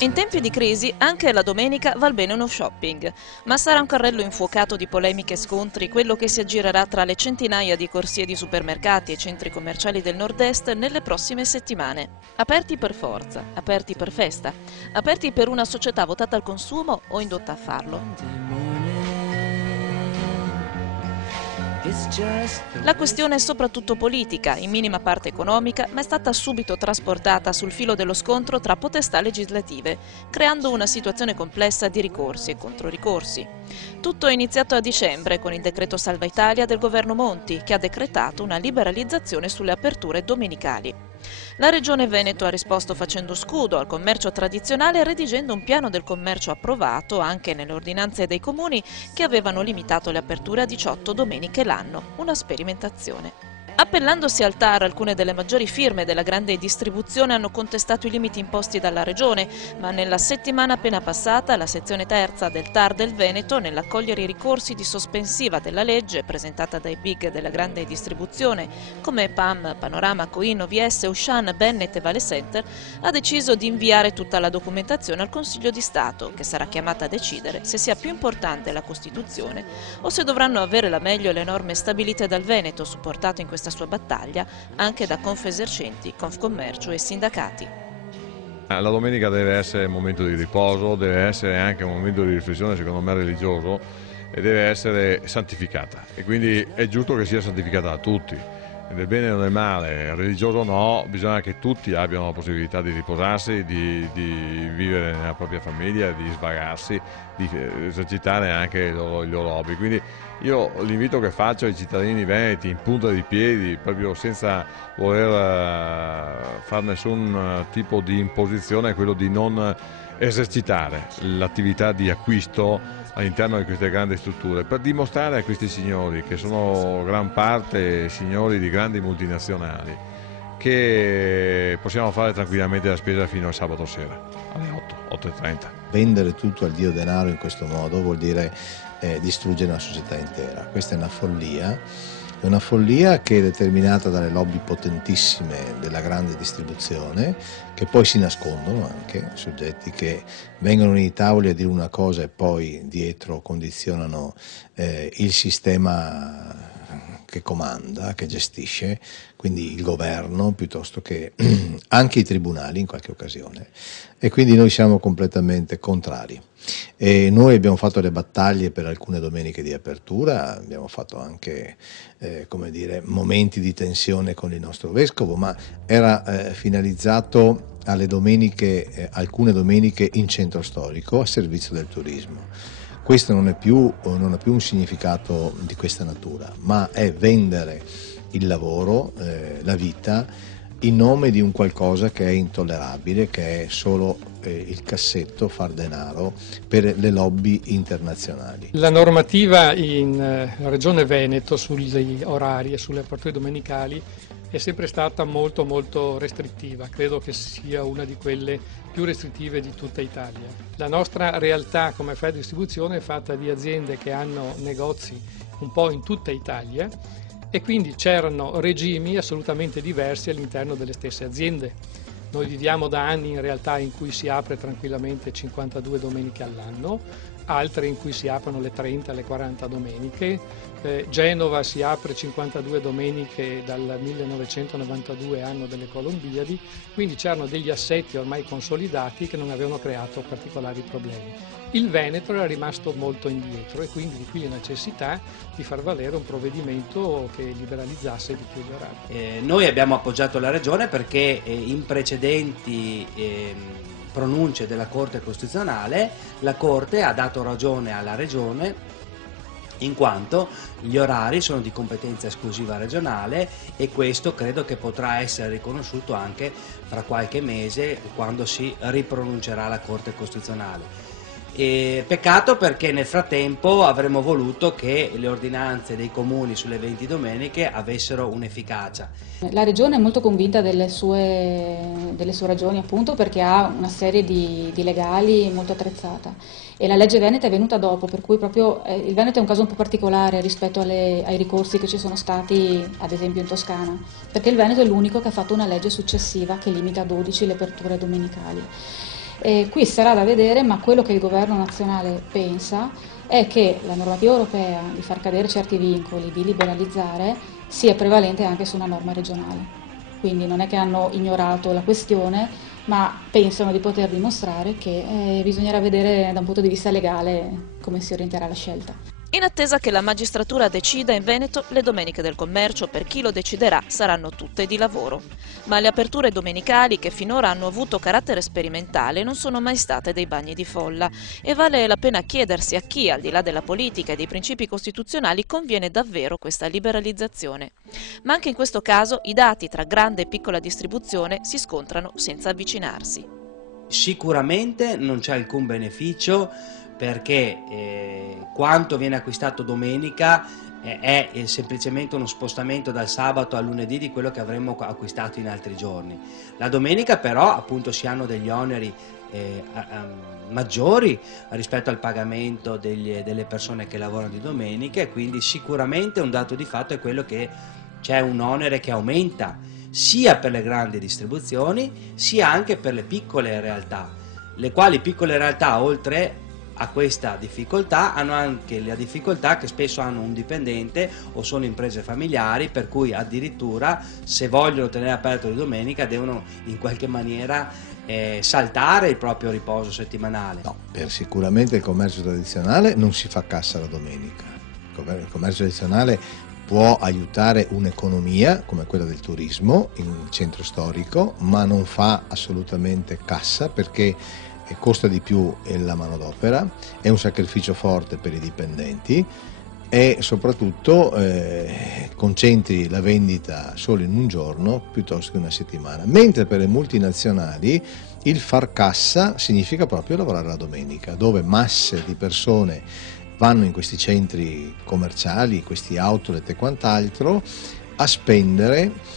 In tempi di crisi anche la domenica val bene uno shopping, ma sarà un carrello infuocato di polemiche e scontri quello che si aggirerà tra le centinaia di corsie di supermercati e centri commerciali del nord-est nelle prossime settimane. Aperti per forza, aperti per festa, aperti per una società votata al consumo o indotta a farlo. La questione è soprattutto politica, in minima parte economica, ma è stata subito trasportata sul filo dello scontro tra potestà legislative, creando una situazione complessa di ricorsi e controricorsi. Tutto è iniziato a dicembre con il decreto Salva Italia del governo Monti, che ha decretato una liberalizzazione sulle aperture domenicali. La Regione Veneto ha risposto facendo scudo al commercio tradizionale e redigendo un piano del commercio approvato anche nelle ordinanze dei comuni che avevano limitato le aperture a 18 domeniche l'anno, una sperimentazione. Appellandosi al TAR, alcune delle maggiori firme della grande distribuzione hanno contestato i limiti imposti dalla Regione, ma nella settimana appena passata la sezione terza del TAR del Veneto, nell'accogliere i ricorsi di sospensiva della legge presentata dai big della grande distribuzione come PAM, Panorama, Coin, OVS, Auchan, Bennett e Vale Center, ha deciso di inviare tutta la documentazione al Consiglio di Stato, che sarà chiamata a decidere se sia più importante la Costituzione o se dovranno avere la meglio le norme stabilite dal Veneto, supportato in questa sua battaglia anche da Confesercenti, Confcommercio e sindacati. La domenica deve essere un momento di riposo, deve essere anche un momento di riflessione secondo me religioso e deve essere santificata e quindi è giusto che sia santificata da tutti. Nel bene o nel male, religioso o no, bisogna che tutti abbiano la possibilità di riposarsi, di vivere nella propria famiglia, di svagarsi, di esercitare anche i loro hobby. Quindi io l'invito che faccio ai cittadini veneti in punta di piedi, proprio senza voler fare nessun tipo di imposizione, è quello di non esercitare l'attività di acquisto all'interno di queste grandi strutture, per dimostrare a questi signori, che sono gran parte signori di grandi multinazionali, che possiamo fare tranquillamente la spesa fino al sabato sera, alle 8:30. Vendere tutto al dio denaro in questo modo vuol dire distruggere una società intera. Questa è una follia che è determinata dalle lobby potentissime della grande distribuzione, che poi si nascondono anche, soggetti che vengono nei tavoli a dire una cosa e poi dietro condizionano il sistema che comanda, che gestisce, quindi il governo piuttosto che anche i tribunali in qualche occasione, e quindi noi siamo completamente contrari. E noi abbiamo fatto le battaglie per alcune domeniche di apertura, abbiamo fatto anche come dire, momenti di tensione con il nostro vescovo, ma era finalizzato alle domeniche, alcune domeniche in centro storico a servizio del turismo. Questo non ha più un significato di questa natura, ma è vendere il lavoro, la vita, in nome di un qualcosa che è intollerabile, che è solo il cassetto, far denaro per le lobby internazionali. La normativa in Regione Veneto sugli orari e sulle aperture domenicali è sempre stata molto restrittiva, credo che sia una di quelle più restrittive di tutta Italia. La nostra realtà come Fedistribuzione è fatta di aziende che hanno negozi un po' in tutta Italia e quindi c'erano regimi assolutamente diversi all'interno delle stesse aziende. Noi viviamo da anni in realtà in cui si apre tranquillamente 52 domeniche all'anno, altre in cui si aprono le 30, le 40 domeniche. Genova si apre 52 domeniche dal 1992, anno delle Colombiadi, quindi c'erano degli assetti ormai consolidati che non avevano creato particolari problemi. Il Veneto era rimasto molto indietro e quindi di qui la necessità di far valere un provvedimento che liberalizzasse di più gli orari. Noi abbiamo appoggiato la Regione perché in precedenti pronunce della Corte Costituzionale la Corte ha dato ragione alla Regione in quanto gli orari sono di competenza esclusiva regionale e questo credo che potrà essere riconosciuto anche fra qualche mese quando si ripronuncerà la Corte Costituzionale. Peccato perché nel frattempo avremmo voluto che le ordinanze dei comuni sulle 20 domeniche avessero un'efficacia. La Regione è molto convinta delle sue ragioni, appunto perché ha una serie di legali molto attrezzata, e la legge Veneta è venuta dopo, per cui proprio il Veneto è un caso un po' particolare rispetto ai ricorsi che ci sono stati ad esempio in Toscana, perché il Veneto è l'unico che ha fatto una legge successiva che limita a 12 le aperture domenicali. Qui sarà da vedere, ma quello che il governo nazionale pensa è che la normativa europea di far cadere certi vincoli, di liberalizzare, sia prevalente anche su una norma regionale. Quindi non è che hanno ignorato la questione, ma pensano di poter dimostrare che bisognerà vedere da un punto di vista legale come si orienterà la scelta. In attesa che la magistratura decida, in Veneto le domeniche del commercio, per chi lo deciderà, saranno tutte di lavoro. Ma le aperture domenicali, che finora hanno avuto carattere sperimentale, non sono mai state dei bagni di folla, e vale la pena chiedersi a chi, al di là della politica e dei principi costituzionali, conviene davvero questa liberalizzazione. Ma anche in questo caso i dati tra grande e piccola distribuzione si scontrano senza avvicinarsi. Sicuramente non c'è alcun beneficio, perché quanto viene acquistato domenica è semplicemente uno spostamento dal sabato al lunedì di quello che avremmo acquistato in altri giorni. La domenica però appunto si hanno degli oneri maggiori rispetto al pagamento delle persone che lavorano di domenica, e quindi sicuramente un dato di fatto è quello che c'è un onere che aumenta sia per le grandi distribuzioni sia anche per le piccole realtà, le quali piccole realtà, oltre a questa difficoltà, hanno anche la difficoltà che spesso hanno un dipendente o sono imprese familiari, per cui addirittura se vogliono tenere aperto di domenica devono in qualche maniera saltare il proprio riposo settimanale. No, sicuramente il commercio tradizionale non si fa cassa la domenica. Il commercio tradizionale può aiutare un'economia come quella del turismo in centro storico, ma non fa assolutamente cassa, perché costa di più la manodopera, è un sacrificio forte per i dipendenti e soprattutto concentri la vendita solo in un giorno piuttosto che una settimana, mentre per le multinazionali il far cassa significa proprio lavorare la domenica, dove masse di persone vanno in questi centri commerciali, questi outlet e quant'altro a spendere,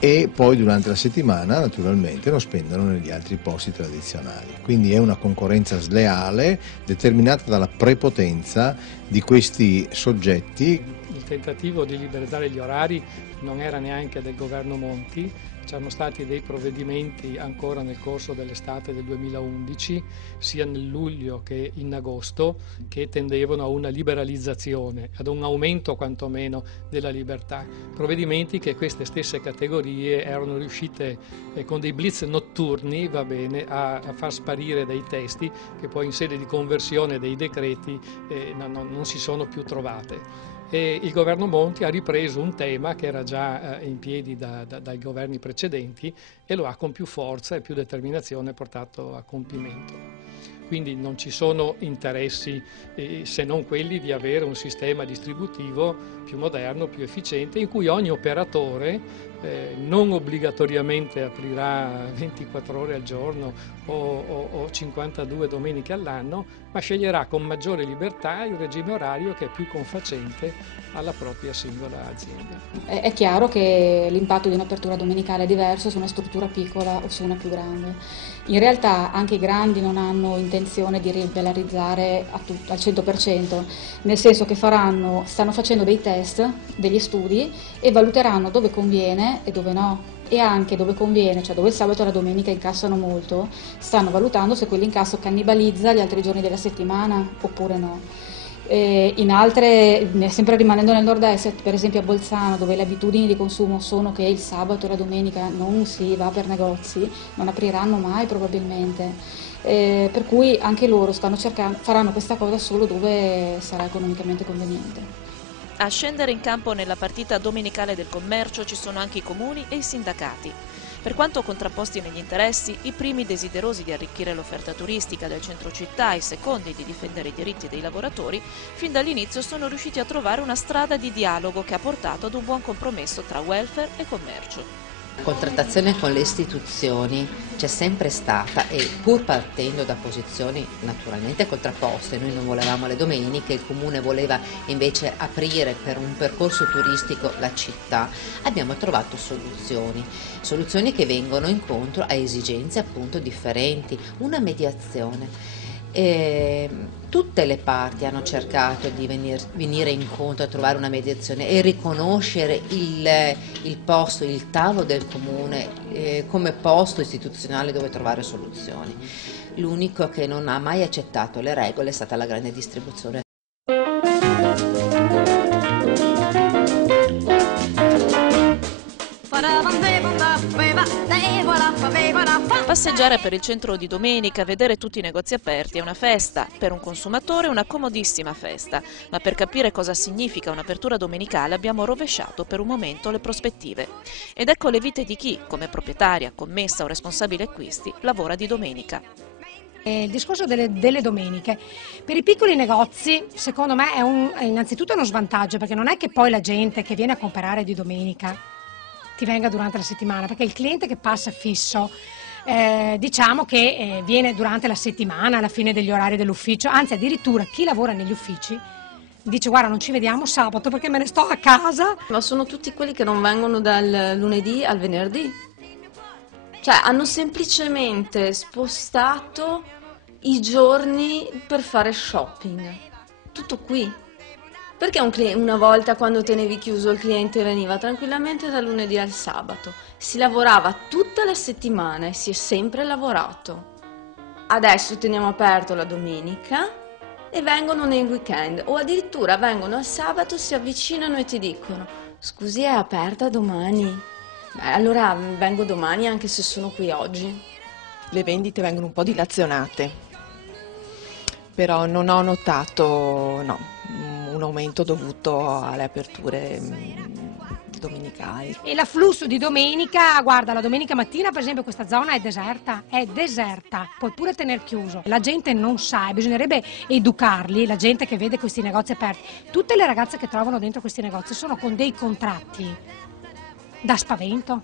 e poi durante la settimana naturalmente non spendono negli altri posti tradizionali. Quindi è una concorrenza sleale determinata dalla prepotenza di questi soggetti. Il tentativo di liberalizzare gli orari non era neanche del governo Monti, c'erano stati dei provvedimenti ancora nel corso dell'estate del 2011, sia nel luglio che in agosto, che tendevano a una liberalizzazione, ad un aumento quantomeno della libertà. Provvedimenti che queste stesse categorie erano riuscite con dei blitz notturni, a far sparire dei testi che poi in sede di conversione dei decreti non si sono più trovate. E il governo Monti ha ripreso un tema che era già in piedi dai governi precedenti e lo ha con più forza e più determinazione portato a compimento. Quindi non ci sono interessi se non quelli di avere un sistema distributivo più moderno, più efficiente, in cui ogni operatore non obbligatoriamente aprirà 24 ore al giorno o 52 domeniche all'anno, ma sceglierà con maggiore libertà il regime orario che è più confacente alla propria singola azienda. È chiaro che l'impatto di un'apertura domenicale è diverso su una struttura piccola o su una più grande. In realtà anche i grandi non hanno intenzione di liberalizzare al 100%, nel senso che stanno facendo dei test, degli studi, e valuteranno dove conviene e dove no. E anche dove conviene, cioè dove il sabato e la domenica incassano molto, stanno valutando se quell'incasso cannibalizza gli altri giorni della settimana oppure no. In altre, sempre rimanendo nel nord-est, per esempio a Bolzano, dove le abitudini di consumo sono che il sabato e la domenica non si va per negozi, non apriranno mai probabilmente, per cui anche loro faranno questa cosa solo dove sarà economicamente conveniente. A scendere in campo nella partita domenicale del commercio ci sono anche i comuni e i sindacati. Per quanto contrapposti negli interessi, i primi desiderosi di arricchire l'offerta turistica del centro città e i secondi di difendere i diritti dei lavoratori, fin dall'inizio sono riusciti a trovare una strada di dialogo che ha portato ad un buon compromesso tra welfare e commercio. Contrattazione con le istituzioni c'è sempre stata e pur partendo da posizioni naturalmente contrapposte, noi non volevamo le domeniche, il comune voleva invece aprire per un percorso turistico la città, abbiamo trovato soluzioni che vengono incontro a esigenze appunto differenti, una mediazione. Tutte le parti hanno cercato di venire incontro a trovare una mediazione e riconoscere il posto, il tavolo del comune come posto istituzionale dove trovare soluzioni. L'unico che non ha mai accettato le regole è stata la grande distribuzione. Passeggiare per il centro di domenica, vedere tutti i negozi aperti è una festa, per un consumatore una comodissima festa, ma per capire cosa significa un'apertura domenicale abbiamo rovesciato per un momento le prospettive. Ed ecco le vite di chi, come proprietaria, commessa o responsabile acquisti, lavora di domenica. Il discorso delle domeniche per i piccoli negozi secondo me è innanzitutto uno svantaggio, perché non è che poi la gente che viene a comprare di domenica ti venga durante la settimana, perché il cliente che passa fisso diciamo che viene durante la settimana, alla fine degli orari dell'ufficio, anzi addirittura chi lavora negli uffici dice guarda non ci vediamo sabato perché me ne sto a casa. Ma sono tutti quelli che non vengono dal lunedì al venerdì, cioè hanno semplicemente spostato i giorni per fare shopping, tutto qui. Perché una volta quando tenevi chiuso il cliente veniva tranquillamente dal lunedì al sabato, si lavorava tutta la settimana e si è sempre lavorato. Adesso teniamo aperto la domenica e vengono nei weekend o addirittura vengono al sabato, si avvicinano e ti dicono scusi è aperta domani? Beh, allora vengo domani anche se sono qui oggi. Le vendite vengono un po' dilazionate, però non ho notato un aumento dovuto alle aperture domenicali. E l'afflusso di domenica, guarda, la domenica mattina per esempio questa zona è deserta, puoi pure tener chiuso. La gente non sa, bisognerebbe educarli, la gente che vede questi negozi aperti. Tutte le ragazze che trovano dentro questi negozi sono con dei contratti da spavento.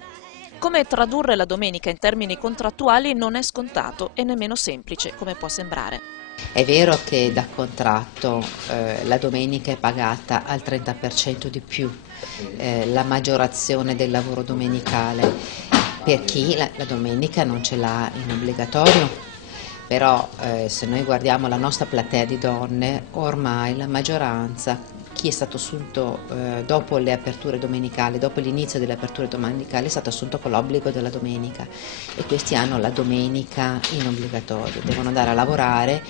Come tradurre la domenica in termini contrattuali non è scontato e nemmeno semplice, come può sembrare. È vero che da contratto la domenica è pagata al 30% di più, la maggiorazione del lavoro domenicale per chi la domenica non ce l'ha in obbligatorio, però se noi guardiamo la nostra platea di donne, ormai la maggioranza, chi è stato assunto dopo le aperture domenicali, dopo l'inizio delle aperture domenicali, è stato assunto con l'obbligo della domenica e questi hanno la domenica in obbligatorio, devono andare a lavorare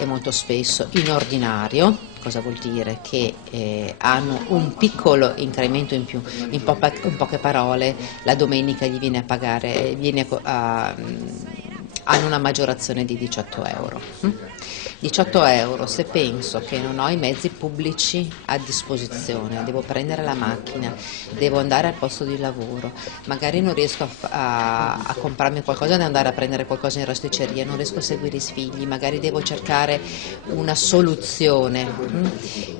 e molto spesso in ordinario, cosa vuol dire? Che hanno un piccolo incremento in più, in poche parole la domenica gli viene a pagare, hanno una maggiorazione di 18 euro. 18 euro se penso che non ho i mezzi pubblici a disposizione, devo prendere la macchina, devo andare al posto di lavoro, magari non riesco a comprarmi qualcosa, devo andare a prendere qualcosa in rosticceria, non riesco a seguire i figli, magari devo cercare una soluzione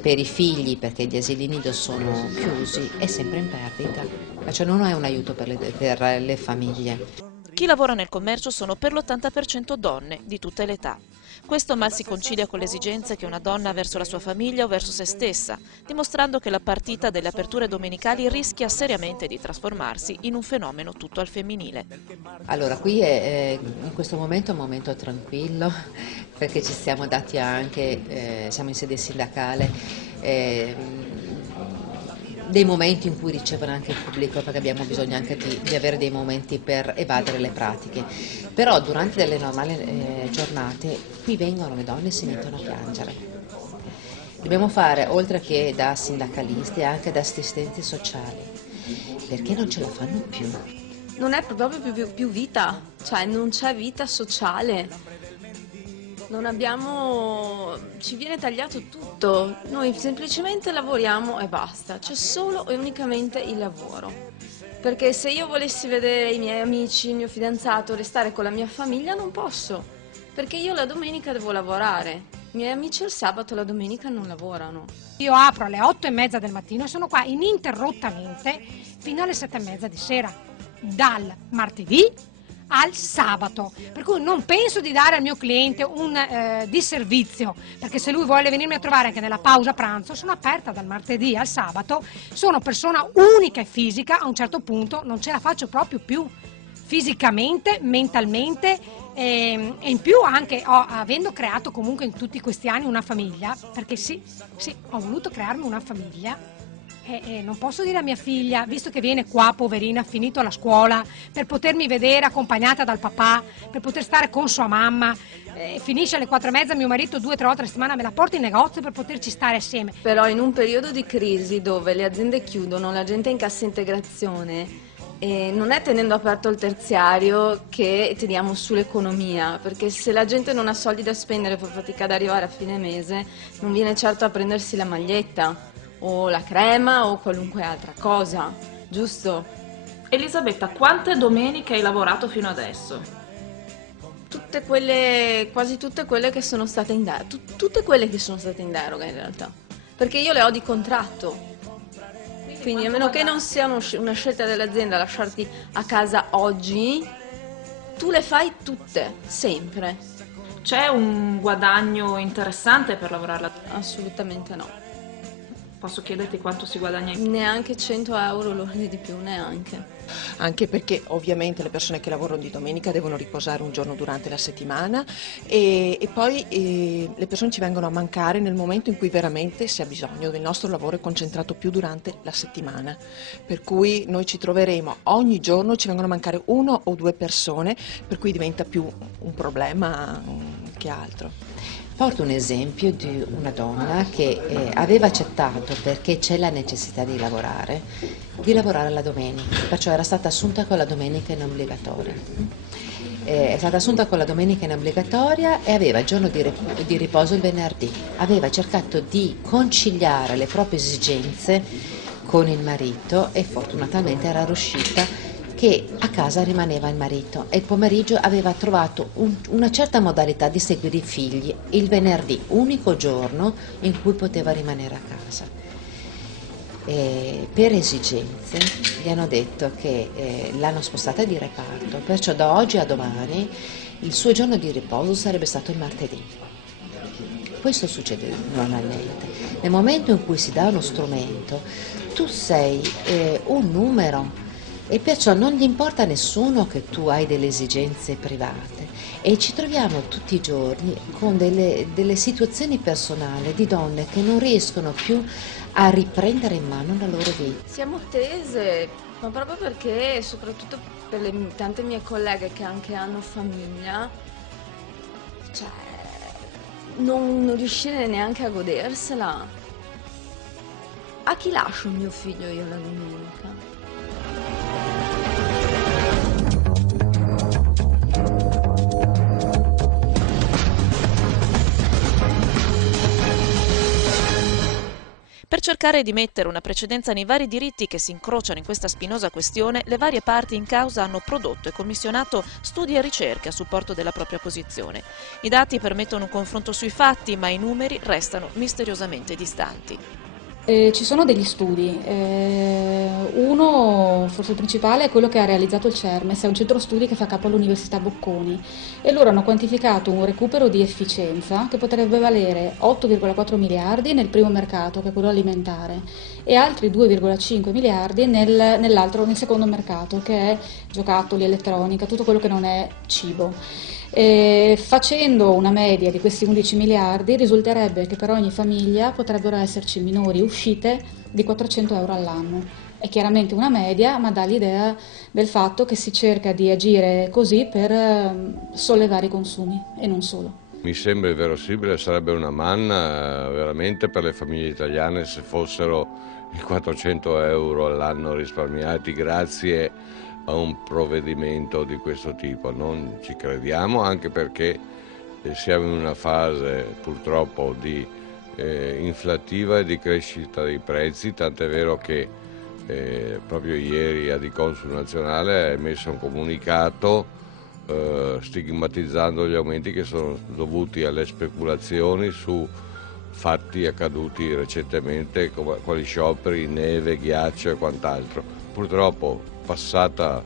per i figli perché gli asili nido sono chiusi, è sempre in perdita, cioè non è un aiuto per le famiglie. Chi lavora nel commercio sono per l'80% donne, di tutte le età. Questo mal si concilia con le esigenze che una donna ha verso la sua famiglia o verso se stessa, dimostrando che la partita delle aperture domenicali rischia seriamente di trasformarsi in un fenomeno tutto al femminile. Allora, qui in questo momento è un momento tranquillo, perché ci siamo dati anche, siamo in sede sindacale, dei momenti in cui ricevono anche il pubblico, perché abbiamo bisogno anche di avere dei momenti per evadere le pratiche, però durante delle normali giornate qui vengono le donne e si mettono a piangere. Dobbiamo fare, oltre che da sindacalisti, anche da assistenti sociali, perché non ce la fanno più. Non è proprio più vita, cioè non c'è vita sociale. Ci viene tagliato tutto, noi semplicemente lavoriamo e basta, c'è solo e unicamente il lavoro. Perché se io volessi vedere i miei amici, il mio fidanzato, restare con la mia famiglia non posso, perché io la domenica devo lavorare, i miei amici il sabato e la domenica non lavorano. Io apro alle 8:30 del mattino e sono qua ininterrottamente fino alle 7:30 di sera. dal martedì al sabato, per cui non penso di dare al mio cliente un disservizio, perché se lui vuole venirmi a trovare anche nella pausa pranzo, sono aperta dal martedì al sabato, sono persona unica e fisica, a un certo punto non ce la faccio proprio più fisicamente, mentalmente e in più anche avendo creato comunque in tutti questi anni una famiglia, perché sì, ho voluto crearmi una famiglia. Non posso dire a mia figlia, visto che viene qua poverina, finito la scuola, per potermi vedere accompagnata dal papà, per poter stare con sua mamma, finisce alle 4:30, mio marito 2 o 3 volte a settimana me la porta in negozio per poterci stare assieme. Però in un periodo di crisi dove le aziende chiudono, la gente è in cassa integrazione, non è tenendo aperto il terziario che teniamo sull'economia, perché se la gente non ha soldi da spendere per fatica ad arrivare a fine mese, non viene certo a prendersi la maglietta o la crema o qualunque altra cosa, giusto? Elisabetta, quante domeniche hai lavorato fino adesso? Tutte quelle, quasi tutte quelle che sono state in deroga, tutte quelle che sono state in deroga in realtà, perché io le ho di contratto. Quindi a meno che non sia una scelta dell'azienda lasciarti a casa oggi, tu le fai tutte, sempre. C'è un guadagno interessante per lavorare? Assolutamente no. Posso chiederti quanto si guadagna? Neanche 100 euro l'ora di più, neanche. Anche perché ovviamente le persone che lavorano di domenica devono riposare un giorno durante la settimana e poi le persone ci vengono a mancare nel momento in cui veramente si ha bisogno del nostro lavoro, è concentrato più durante la settimana, per cui noi ci troveremo ogni giorno, ci vengono a mancare 1 o 2 persone, per cui diventa più un problema che altro. Porto un esempio di una donna che aveva accettato, perché c'è la necessità di lavorare la domenica, perciò era stata assunta con la domenica in obbligatoria. È stata assunta con la domenica in obbligatoria e aveva il giorno di riposo il venerdì. Aveva cercato di conciliare le proprie esigenze con il marito e fortunatamente era riuscita, che a casa rimaneva il marito e il pomeriggio aveva trovato una certa modalità di seguire i figli, il venerdì, unico giorno in cui poteva rimanere a casa. Per esigenze gli hanno detto che l'hanno spostata di reparto, perciò da oggi a domani il suo giorno di riposo sarebbe stato il martedì. Questo succede normalmente. Nel momento in cui si dà uno strumento, tu sei un numero, e perciò non gli importa a nessuno che tu hai delle esigenze private e ci troviamo tutti i giorni con delle situazioni personali di donne che non riescono più a riprendere in mano la loro vita. Siamo tese, ma proprio perché, soprattutto per le tante mie colleghe che anche hanno famiglia, cioè non riuscire neanche a godersela. A chi lascio mio figlio io la domenica? Per cercare di mettere una precedenza nei vari diritti che si incrociano in questa spinosa questione, le varie parti in causa hanno prodotto e commissionato studi e ricerche a supporto della propria posizione. I dati permettono un confronto sui fatti, ma i numeri restano misteriosamente distanti. Ci sono degli studi, uno forse il principale è quello che ha realizzato il CERMES, è un centro studi che fa capo all'Università Bocconi e loro hanno quantificato un recupero di efficienza che potrebbe valere 8,4 miliardi nel primo mercato, che è quello alimentare, e altri 2,5 miliardi nel secondo mercato, che è giocattoli, elettronica, tutto quello che non è cibo. Facendo una media di questi 11 miliardi risulterebbe che per ogni famiglia potrebbero esserci minori uscite di 400 euro all'anno. È chiaramente una media, ma dà l'idea del fatto che si cerca di agire così per sollevare i consumi e non solo. Mi sembra verosimile, sarebbe una manna veramente per le famiglie italiane se fossero i 400 euro all'anno risparmiati grazie a un provvedimento di questo tipo. Non ci crediamo, anche perché siamo in una fase purtroppo di inflattiva e di crescita dei prezzi, tant'è vero che proprio ieri Adiconsul Nazionale ha emesso un comunicato stigmatizzando gli aumenti che sono dovuti alle speculazioni su fatti accaduti recentemente, quali scioperi, neve, ghiaccio e quant'altro. Purtroppo, passata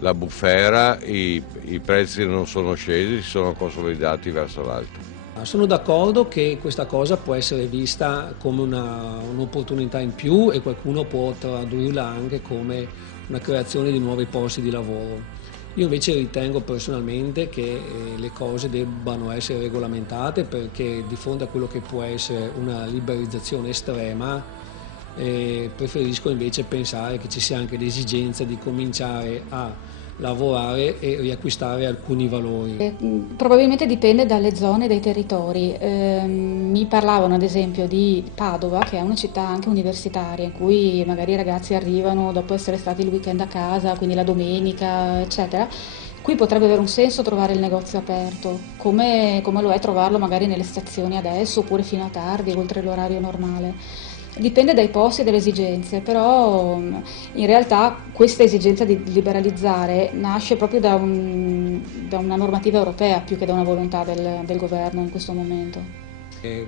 la bufera, i prezzi non sono scesi, si sono consolidati verso l'alto. Sono d'accordo che questa cosa può essere vista come un'opportunità in più e qualcuno può tradurla anche come una creazione di nuovi posti di lavoro. Io invece ritengo personalmente che le cose debbano essere regolamentate, perché di fronte a quello che può essere una liberalizzazione estrema preferisco invece pensare che ci sia anche l'esigenza di cominciare a lavorare e riacquistare alcuni valori. Probabilmente dipende dalle zone e dai territori. Mi parlavano ad esempio di Padova, che è una città anche universitaria, in cui magari i ragazzi arrivano dopo essere stati il weekend a casa, quindi la domenica, eccetera. Qui potrebbe avere un senso trovare il negozio aperto, come lo è trovarlo magari nelle stazioni adesso, oppure fino a tardi, oltre l'orario normale. Dipende dai posti e dalle esigenze, però in realtà questa esigenza di liberalizzare nasce proprio da una normativa europea più che da una volontà del governo in questo momento.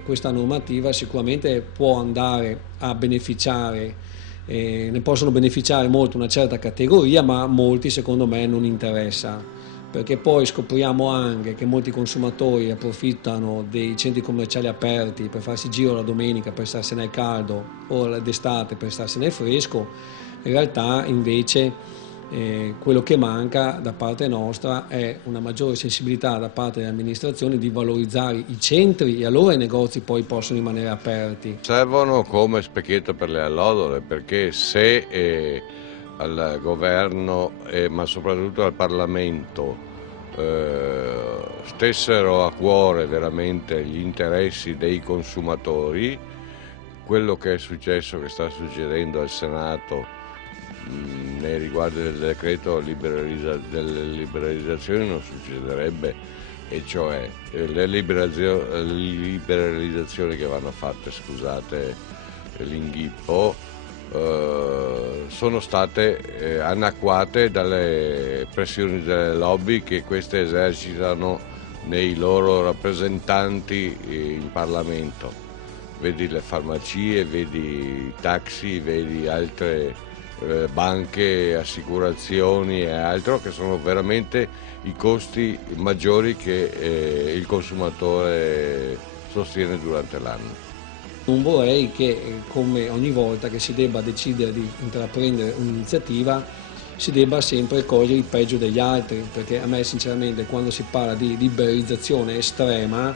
Questa normativa sicuramente può andare a beneficiare, ne possono beneficiare molto una certa categoria, ma molti secondo me non interessa. Perché poi scopriamo anche che molti consumatori approfittano dei centri commerciali aperti per farsi giro la domenica per starsene al caldo o d'estate per starsene al fresco. In realtà invece quello che manca da parte nostra è una maggiore sensibilità da parte delle amministrazioni di valorizzare i centri, e allora i negozi poi possono rimanere aperti. Servono come specchietto per le allodole, perché se al governo ma soprattutto al Parlamento stessero a cuore veramente gli interessi dei consumatori, quello che è successo, che sta succedendo al Senato nei riguardi del decreto delle liberalizzazioni non succederebbe, e cioè le liberalizzazioni che vanno fatte, scusate l'inghippo, sono state annacquate dalle pressioni delle lobby che queste esercitano nei loro rappresentanti in Parlamento. Vedi le farmacie, vedi i taxi, vedi altre banche, assicurazioni e altro, che sono veramente i costi maggiori che il consumatore sostiene durante l'anno. Non vorrei che, come ogni volta che si debba decidere di intraprendere un'iniziativa, si debba sempre cogliere il peggio degli altri, perché a me sinceramente quando si parla di liberalizzazione estrema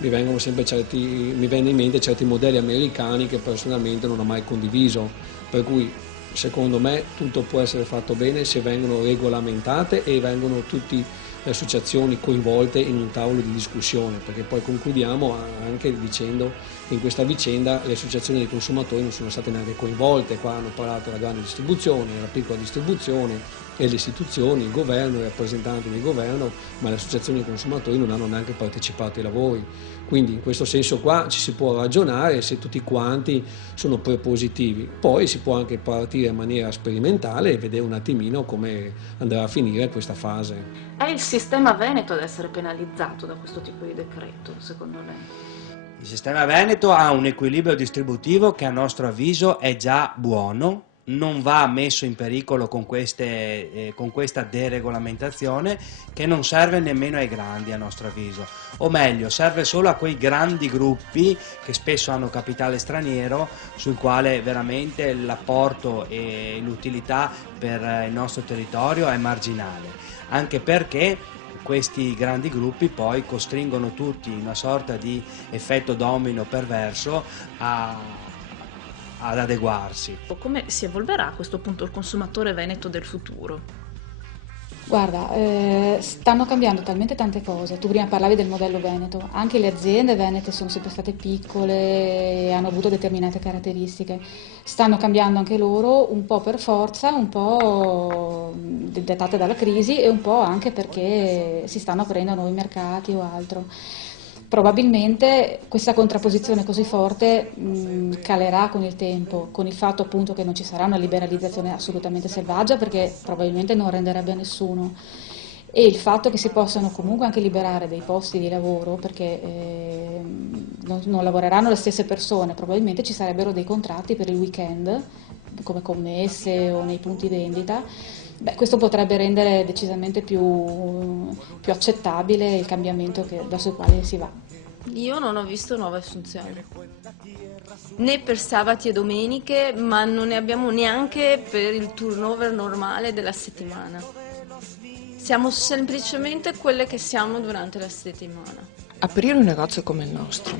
mi vengono mi vengono in mente certi modelli americani che personalmente non ho mai condiviso, per cui secondo me tutto può essere fatto bene se vengono regolamentate e vengono tutte le associazioni coinvolte in un tavolo di discussione, perché poi concludiamo anche dicendo che in questa vicenda le associazioni dei consumatori non sono state neanche coinvolte. Qua hanno parlato la grande distribuzione, la piccola distribuzione e le istituzioni, il governo, i rappresentanti del governo, ma le associazioni dei consumatori non hanno neanche partecipato ai lavori. Quindi in questo senso qua ci si può ragionare se tutti quanti sono propositivi. Poi si può anche partire in maniera sperimentale e vedere un attimino come andrà a finire questa fase. È il sistema veneto ad essere penalizzato da questo tipo di decreto, secondo lei? Il sistema veneto ha un equilibrio distributivo che a nostro avviso è già buono, non va messo in pericolo con questa deregolamentazione, che non serve nemmeno ai grandi a nostro avviso, o meglio serve solo a quei grandi gruppi che spesso hanno capitale straniero, sul quale veramente l'apporto e l'utilità per il nostro territorio è marginale, anche perché questi grandi gruppi poi costringono tutti in una sorta di effetto domino perverso ad adeguarsi. Come si evolverà a questo punto il consumatore veneto del futuro? Guarda, stanno cambiando talmente tante cose. Tu prima parlavi del modello veneto, anche le aziende venete sono sempre state piccole e hanno avuto determinate caratteristiche. Stanno cambiando anche loro, un po' per forza, un po' dettate dalla crisi e un po' anche perché si stanno aprendo a nuovi mercati o altro. Probabilmente questa contrapposizione così forte calerà con il tempo, con il fatto appunto che non ci sarà una liberalizzazione assolutamente selvaggia, perché probabilmente non renderebbe a nessuno, e il fatto che si possano comunque anche liberare dei posti di lavoro, perché non lavoreranno le stesse persone, probabilmente ci sarebbero dei contratti per il weekend come commesse o nei punti vendita, Questo potrebbe rendere decisamente più accettabile il cambiamento verso il quale si va. Io non ho visto nuove assunzioni, né per sabati e domeniche, ma non ne abbiamo neanche per il turnover normale della settimana. Siamo semplicemente quelle che siamo durante la settimana. Aprire un negozio come il nostro,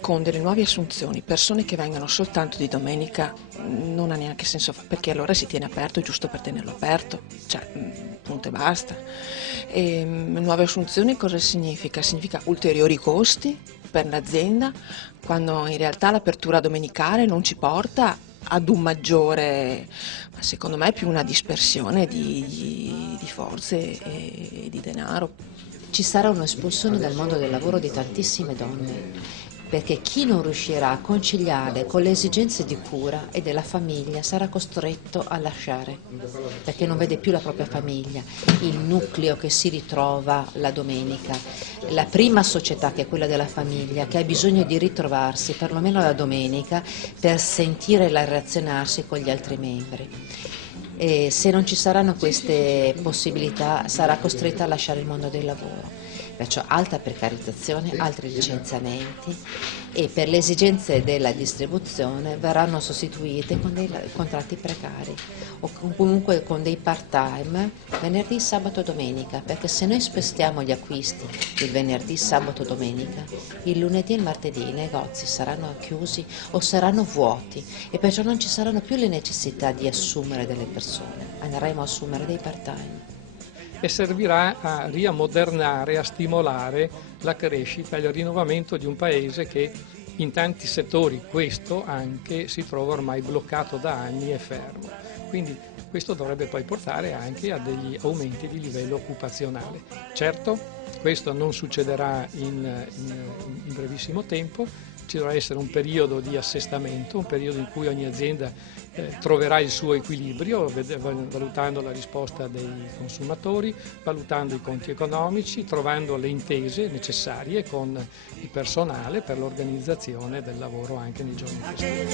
con delle nuove assunzioni, persone che vengano soltanto di domenica, non ha neanche senso, perché allora si tiene aperto giusto per tenerlo aperto, cioè punto e basta. E, nuove assunzioni cosa significa? Significa ulteriori costi per l'azienda, quando in realtà l'apertura domenicale non ci porta ad un maggiore, ma secondo me è più una dispersione di forze e di denaro. Ci sarà un'espulsione dal mondo del lavoro di tantissime donne, perché chi non riuscirà a conciliare con le esigenze di cura e della famiglia sarà costretto a lasciare, perché non vede più la propria famiglia, il nucleo che si ritrova la domenica, la prima società che è quella della famiglia, che ha bisogno di ritrovarsi perlomeno la domenica per sentire e relazionarsi con gli altri membri. E se non ci saranno queste possibilità sarà costretta a lasciare il mondo del lavoro. Perciò alta precarizzazione, altri licenziamenti e per le esigenze della distribuzione verranno sostituite con dei contratti precari o comunque con dei part-time venerdì, sabato e domenica, perché se noi spostiamo gli acquisti il venerdì, sabato e domenica, il lunedì e il martedì i negozi saranno chiusi o saranno vuoti e perciò non ci saranno più le necessità di assumere delle persone, andremo a assumere dei part-time. E servirà a riammodernare, a stimolare la crescita e il rinnovamento di un paese che in tanti settori, questo anche, si trova ormai bloccato da anni e fermo. Quindi questo dovrebbe poi portare anche a degli aumenti di livello occupazionale. Certo, questo non succederà in brevissimo tempo, ci dovrà essere un periodo di assestamento, un periodo in cui ogni azienda troverà il suo equilibrio, valutando la risposta dei consumatori, valutando i conti economici, trovando le intese necessarie con il personale per l'organizzazione del lavoro anche nei giorni futuri.